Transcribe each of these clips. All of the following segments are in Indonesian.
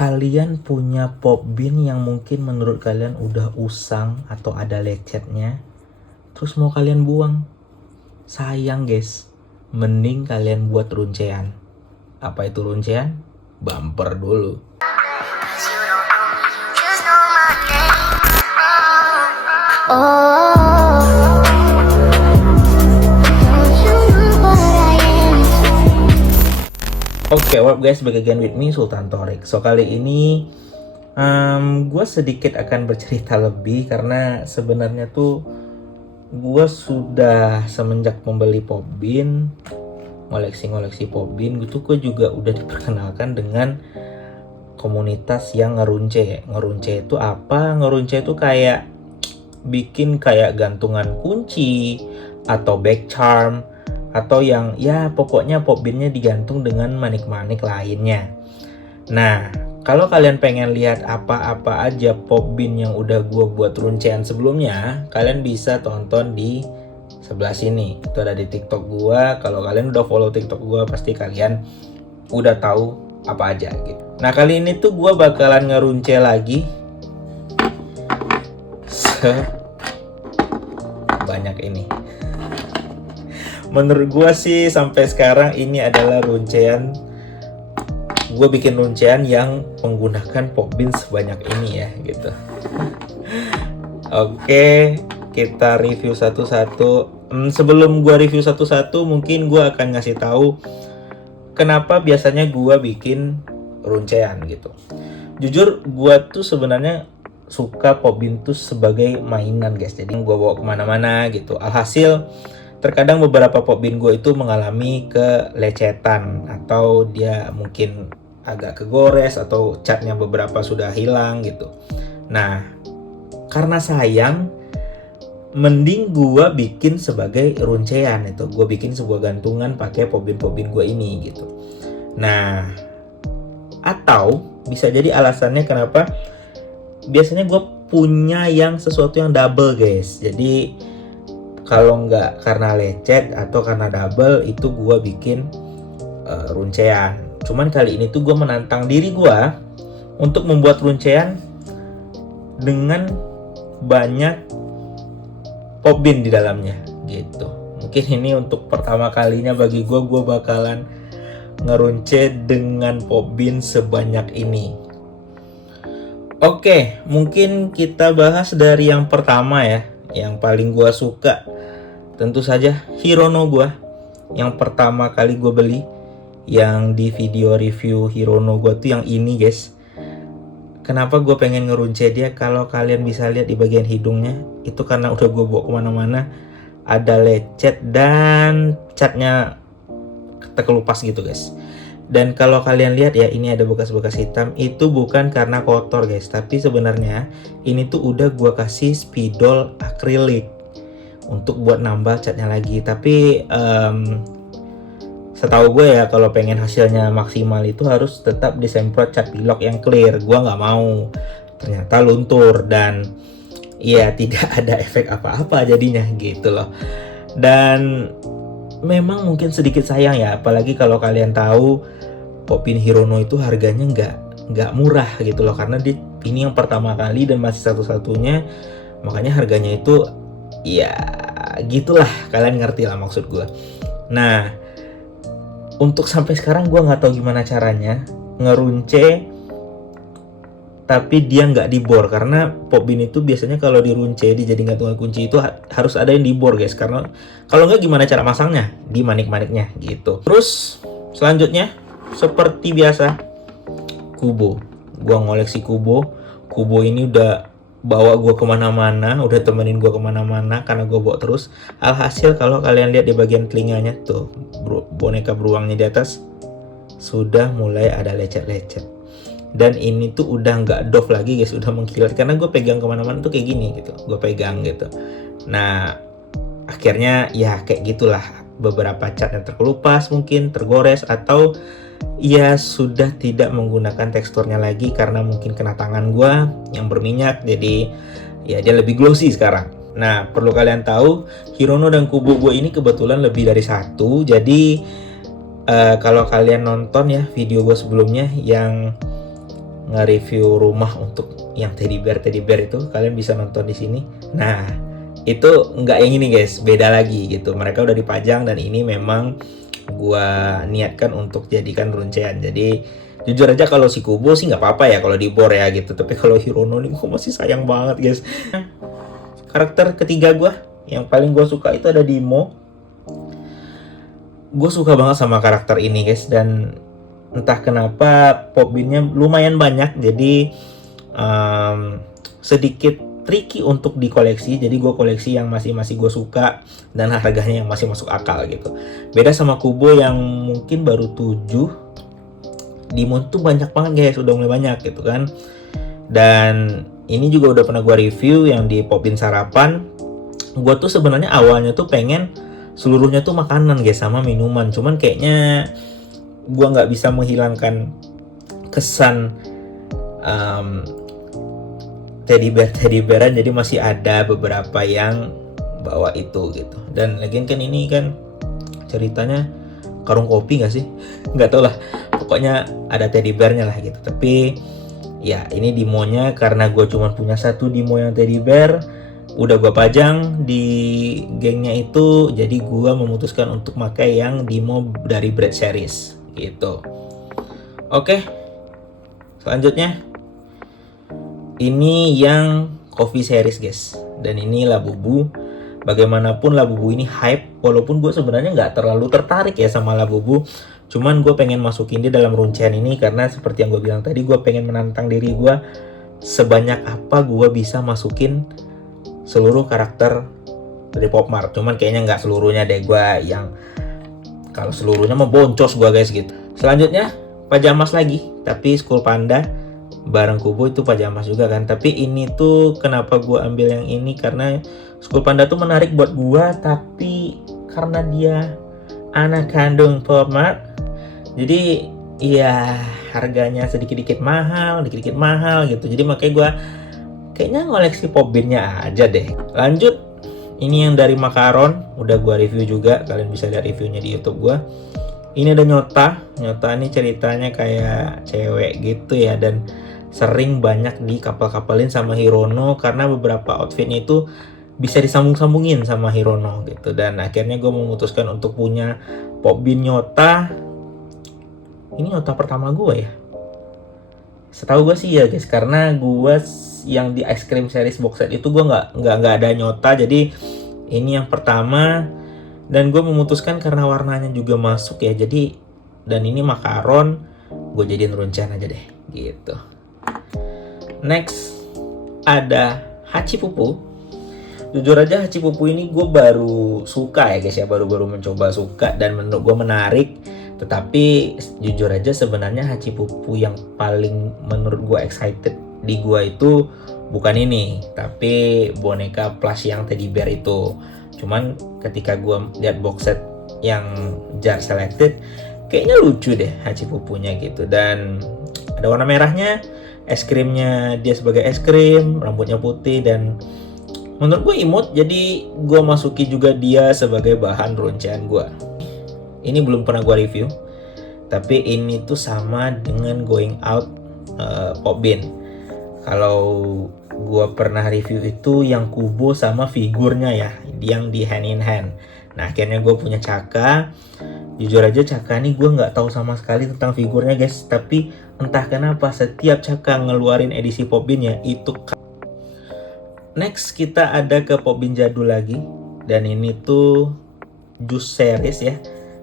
Kalian punya pop bin yang mungkin menurut kalian udah usang atau ada lecetnya, terus mau kalian buang. Sayang guys, mending kalian buat runcean. Apa itu runcean? Bumper dulu. Oke, what up guys, back again with me Sultan Torik. So kali ini gue sedikit akan bercerita lebih karena sebenarnya tuh gue sudah semenjak membeli pop bin, ngoleksi pop bin, gue juga udah diperkenalkan dengan komunitas yang ngerunce. Ngerunce itu apa? Ngerunce itu kayak bikin kayak gantungan kunci atau back charm, atau yang ya pokoknya pop binnya digantung dengan manik-manik lainnya. Nah, kalau kalian pengen lihat apa-apa aja pop bin yang udah gue buat runcean sebelumnya, kalian bisa tonton di sebelah sini. Itu ada di TikTok gue. Kalau kalian udah follow TikTok gue, pasti kalian udah tahu apa aja gitu. Nah, kali ini tuh gue bakalan ngerunce lagi banyak ini. Menurut gue sih sampai sekarang ini adalah runcean. Gue bikin runcean yang menggunakan pop bin sebanyak ini ya gitu. Oke, kita review satu-satu. Sebelum gue review satu-satu, mungkin gue akan ngasih tahu kenapa biasanya gue bikin runcean gitu. Jujur, gue tuh sebenarnya suka pop bin tuh sebagai mainan guys. Jadi gue bawa kemana-mana gitu. Alhasil terkadang beberapa pop bin gue itu mengalami kelecetan atau dia mungkin agak kegores atau catnya beberapa sudah hilang gitu. Nah, karena sayang, mending gue bikin sebagai runcean itu. Gue bikin sebuah gantungan pakai pop bin gue ini gitu. Nah, atau bisa jadi alasannya kenapa biasanya gue punya yang sesuatu yang double guys. Jadi kalau nggak karena lecet atau karena double, itu gue bikin runcean. Cuman kali ini tuh gue menantang diri gue untuk membuat runcean dengan banyak pop bin di dalamnya gitu. Mungkin ini untuk pertama kalinya bagi gue bakalan ngerunce dengan pop bin sebanyak ini. Oke, mungkin kita bahas dari yang pertama ya, yang paling gue suka. Tentu saja Hirono gue, yang pertama kali gue beli, yang di video review Hirono gue tuh yang ini guys. Kenapa gue pengen ngerunce dia? Kalau kalian bisa lihat di bagian hidungnya, itu karena udah gue bawa kemana-mana, ada lecet dan catnya terkelupas gitu guys. Dan kalau kalian lihat ya, ini ada bekas-bekas hitam, itu bukan karena kotor guys, tapi sebenarnya ini tuh udah gue kasih spidol akrilik untuk buat nambah catnya lagi. Tapi setahu gue ya, kalau pengen hasilnya maksimal itu harus tetap disemprot cat pilok yang clear. Gue nggak mau, ternyata luntur dan ya tidak ada efek apa-apa jadinya gitu loh. Dan memang mungkin sedikit sayang ya, apalagi kalau kalian tahu pop bin Hirono itu harganya nggak murah gitu loh, karena ini yang pertama kali dan masih satu-satunya, makanya harganya itu ya gitulah, kalian ngerti lah maksud gue. Nah, untuk sampai sekarang gue nggak tahu gimana caranya ngerunce tapi dia nggak dibor, karena pop bin itu biasanya kalau dirunce dijadiin gantungan kunci itu harus ada yang dibor guys, karena kalau nggak gimana cara masangnya di manik-maniknya gitu. Terus selanjutnya seperti biasa Kubo. Gue ngoleksi Kubo ini udah bawa gue kemana-mana, udah temenin gue kemana-mana karena gue bawa terus. Alhasil kalau kalian lihat di bagian telinganya tuh, boneka beruangnya di atas sudah mulai ada lecet-lecet. Dan ini tuh udah nggak doff lagi guys, udah mengkilat karena gue pegang kemana-mana tuh kayak gini gitu, gue pegang gitu. Nah, akhirnya ya kayak gitulah, beberapa cat yang terkelupas, mungkin tergores, atau ya sudah tidak menggunakan teksturnya lagi karena mungkin kena tangan gue yang berminyak, jadi ya dia lebih glossy sekarang. Nah, perlu kalian tahu, Hirono dan Kubo gue ini kebetulan lebih dari satu. Jadi kalau kalian nonton ya video gue sebelumnya yang nge-review rumah untuk yang teddy bear itu, kalian bisa nonton di sini. Nah, itu nggak yang ini guys, beda lagi gitu. Mereka udah dipajang dan ini memang gua niatkan untuk jadikan runcean. Jadi jujur aja kalau si Kubo sih nggak apa-apa ya kalau di bor ya gitu. Tapi kalau Hirono nih gua masih sayang banget guys. Karakter ketiga gua yang paling gua suka itu ada Dimo. Gue suka banget sama karakter ini guys, dan entah kenapa popbinnya lumayan banyak, jadi sedikit tricky untuk dikoleksi. Jadi gue koleksi yang masih gue suka dan harganya yang masih masuk akal gitu. Beda sama Kubo yang mungkin baru 7. Dimon tuh banyak banget guys, udah mulai banyak gitu kan. Dan ini juga udah pernah gue review yang di Popbin Sarapan. Gue tuh sebenarnya awalnya tuh pengen seluruhnya tuh makanan guys sama minuman, cuman kayaknya gue nggak bisa menghilangkan kesan teddy bearan, jadi masih ada beberapa yang bawa itu gitu. Dan lagian kan ini kan ceritanya karung kopi nggak sih, nggak tau lah, pokoknya ada teddy bearnya lah gitu. Tapi ya ini Dimonya, karena gue cuma punya satu Dimo yang teddy bear, udah gue pajang di gengnya itu, jadi gue memutuskan untuk pakai yang Dimo dari Bread Series gitu. Oke, selanjutnya ini yang Coffee Series guys, dan ini Labubu. Bagaimanapun Labubu ini hype, walaupun gue sebenarnya nggak terlalu tertarik ya sama Labubu, cuman gue pengen masukin dia dalam runcean ini karena seperti yang gue bilang tadi, gue pengen menantang diri gue sebanyak apa gue bisa masukin seluruh karakter dari Pop Mart. Cuman kayaknya nggak seluruhnya deh, gue yang kalau seluruhnya mau boncos gue guys gitu. Selanjutnya Pajamas lagi, tapi Skull Panda bareng Kubo itu Pajamas juga kan. Tapi ini tuh kenapa gue ambil yang ini, karena Skull Panda tuh menarik buat gue, tapi karena dia anak kandung Pop Mart, jadi ya harganya sedikit-dikit mahal gitu. Jadi makanya gue kayaknya ngoleksi popbinnya aja deh. Lanjut, ini yang dari Makaron, udah gua review juga, kalian bisa lihat reviewnya di YouTube gua. Ini ada Nyota ini ceritanya kayak cewek gitu ya, dan sering banyak dikapal-kapalin sama Hirono karena beberapa outfitnya itu bisa disambung-sambungin sama Hirono gitu. Dan akhirnya gue memutuskan untuk punya popbin Nyota. Ini Nyota pertama gue ya, setahu gue sih ya guys, karena gue yang di Ice Cream Series box set itu gue nggak ada Nyota, jadi ini yang pertama. Dan gue memutuskan karena warnanya juga masuk ya, jadi, dan ini Makaron, gue jadiin runcean aja deh gitu. Next ada Hachipupu. Jujur aja Hachipupu ini gue baru suka ya guys ya, baru mencoba suka dan menurut gue menarik. Tetapi jujur aja sebenarnya Hachipupu yang paling menurut gue excited di gua itu bukan ini, tapi boneka plush yang teddy bear itu. Cuman ketika gua lihat box set yang jar selected, kayaknya lucu deh Hachipupunya gitu. Dan ada warna merahnya, es krimnya dia sebagai es krim, rambutnya putih, dan menurut gue imut, jadi gue masuki juga dia sebagai bahan runcean gue. Ini belum pernah gue review, tapi ini tuh sama dengan Going Out Popbin. Kalau gue pernah review itu yang Kubo sama figurnya ya, yang di hand in hand. Nah akhirnya gue punya Chaka. Jujur aja Chaka nih gue nggak tahu sama sekali tentang figurnya guys, tapi entah kenapa setiap Chaka ngeluarin edisi Popbinnya itu. Next kita ada ke Popbin jadul lagi, dan ini tuh Juice Series ya.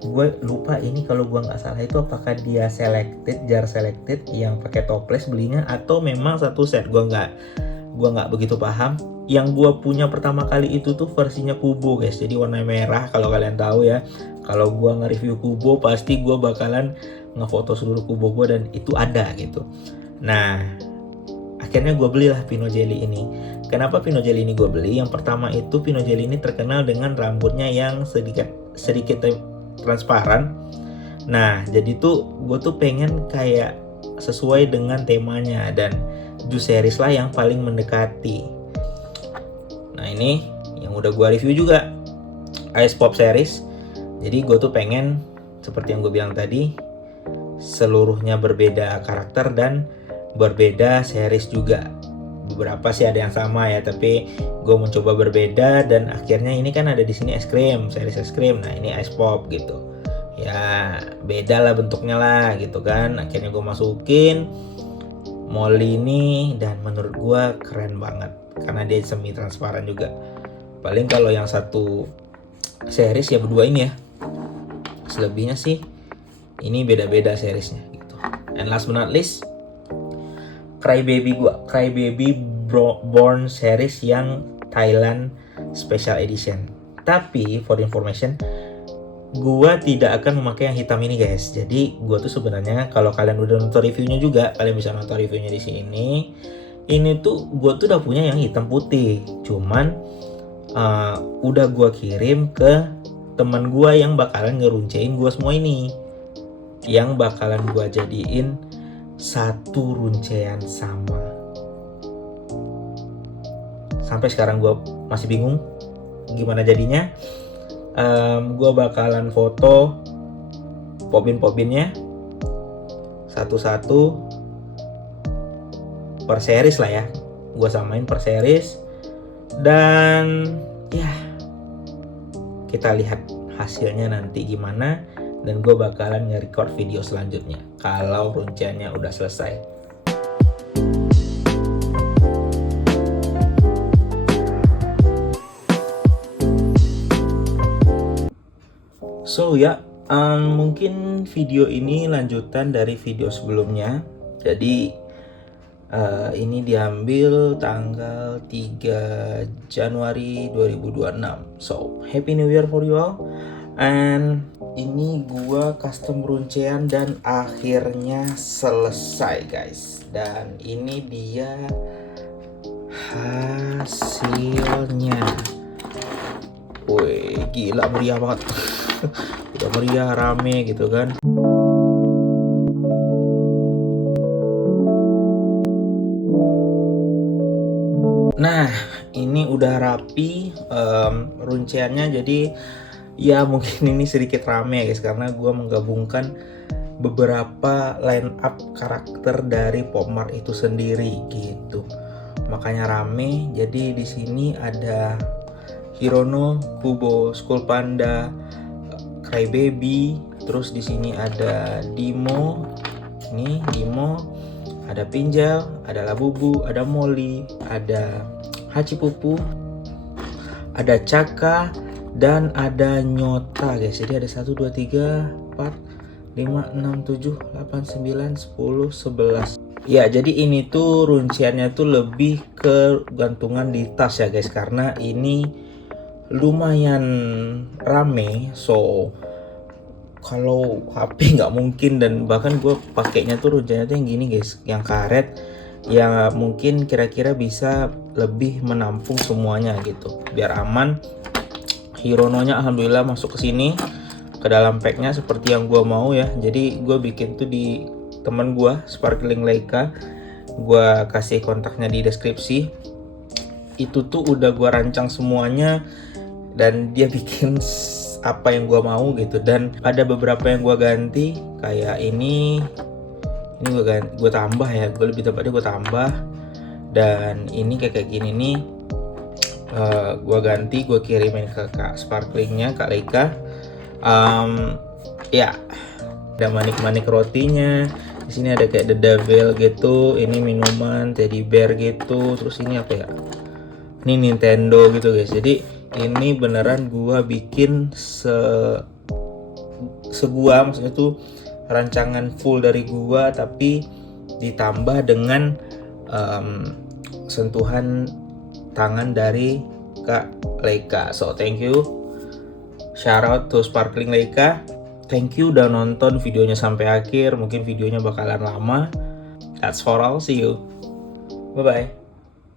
Gue lupa ini kalau gue nggak salah itu apakah dia selected, jar selected yang pakai toples belinya, atau memang satu set. Gue nggak begitu paham. Yang gue punya pertama kali itu tuh versinya Kubo guys, jadi warna merah. Kalau kalian tahu ya, kalau gue nge-review Kubo pasti gue bakalan ngefoto seluruh Kubo gue dan itu ada gitu. Nah akhirnya gue belilah Pino Jelly ini. Kenapa Pino Jelly ini gue beli? Yang pertama itu Pino Jelly ini terkenal dengan rambutnya yang sedikit transparan. Nah jadi tuh gue tuh pengen kayak sesuai dengan temanya, dan Juice Series lah yang paling mendekati. Nah ini yang udah gue review juga, Ice Pop Series. Jadi gue tuh pengen seperti yang gue bilang tadi, seluruhnya berbeda karakter dan berbeda series juga. Beberapa sih ada yang sama ya, tapi gue mencoba berbeda, dan akhirnya ini kan ada di sini es krim, series es krim. Nah ini ice pop gitu. Ya beda lah bentuknya lah gitu kan. Akhirnya gue masukin Molly ini, dan menurut gue keren banget karena dia semi transparan juga. Paling kalau yang satu series ya berdua ini ya. Selebihnya sih ini beda-beda seriesnya gitu. And last but not least, Crybaby Born series yang Thailand Special Edition. Tapi for information, gua tidak akan memakai yang hitam ini guys. Jadi gua tuh sebenarnya, kalau kalian udah nonton reviewnya juga, kalian bisa nonton reviewnya di sini. Ini tuh gua tuh udah punya yang hitam putih. Cuman udah gua kirim ke teman gua yang bakalan ngeruncein gua semua ini. Yang bakalan gua jadiin satu runcean sama. Sampai sekarang gue masih bingung gimana jadinya. Gue bakalan foto popin-popinnya satu-satu per series lah ya. Gue samain per series, dan ya kita lihat hasilnya nanti gimana. Dan gue bakalan nge-record video selanjutnya kalau runceannya udah selesai. So ya, mungkin video ini lanjutan dari video sebelumnya. Jadi ini diambil tanggal 3 Januari 2026. So, Happy New Year for you all. And ini gua custom runcean dan akhirnya selesai guys. Dan ini dia hasilnya. Wih, gila meriah banget. Udah meriah, rame gitu kan. Nah, ini udah rapi runceannya. Jadi ya mungkin ini sedikit rame ya guys, karena gue menggabungkan beberapa line up karakter dari Popmart itu sendiri gitu. Makanya rame. Jadi di sini ada Hirono, Kubo, Skull Panda, Crybaby, terus di sini ada Dimo. Ini Dimo, ada Pinjal, ada Labubu, ada Molly, ada Hachipupu, ada Chaka, dan ada Nyota guys. Jadi ada 1, 2, 3, 4, 5, 6, 7, 8, 9, 10, 11. Ya jadi ini tuh runciannya tuh lebih ke gantungan di tas ya guys, karena ini lumayan rame. So kalau HP nggak mungkin, dan bahkan gue pakainya tuh runciannya tuh yang gini guys, yang karet, yang mungkin kira-kira bisa lebih menampung semuanya gitu biar aman. Hirononya alhamdulillah masuk ke sini, ke dalam packnya seperti yang gue mau ya. Jadi gue bikin tuh di temen gue, Sparkling Leica. Gue kasih kontaknya di deskripsi. Itu tuh udah gue rancang semuanya, dan dia bikin apa yang gue mau gitu. Dan ada beberapa yang gue ganti, kayak ini gue tambah ya, gue lebih tepatnya gue tambah. Dan ini kayak gini nih, gue ganti, gue kirimin ke Kak Sparklingnya, Kak Leica. Ya, ada manik-manik rotinya. Di sini ada kayak The Devil gitu. Ini minuman, teddy bear gitu. Terus ini apa ya? Ini Nintendo gitu guys. Jadi ini beneran gue bikin segua, maksudnya tuh rancangan full dari gue, tapi ditambah dengan sentuhan tangan dari Kak Leica. So thank you, shout out to Sparkling Leica. Thank you udah nonton videonya sampai akhir. Mungkin videonya bakalan lama. That's for all, see you, bye bye.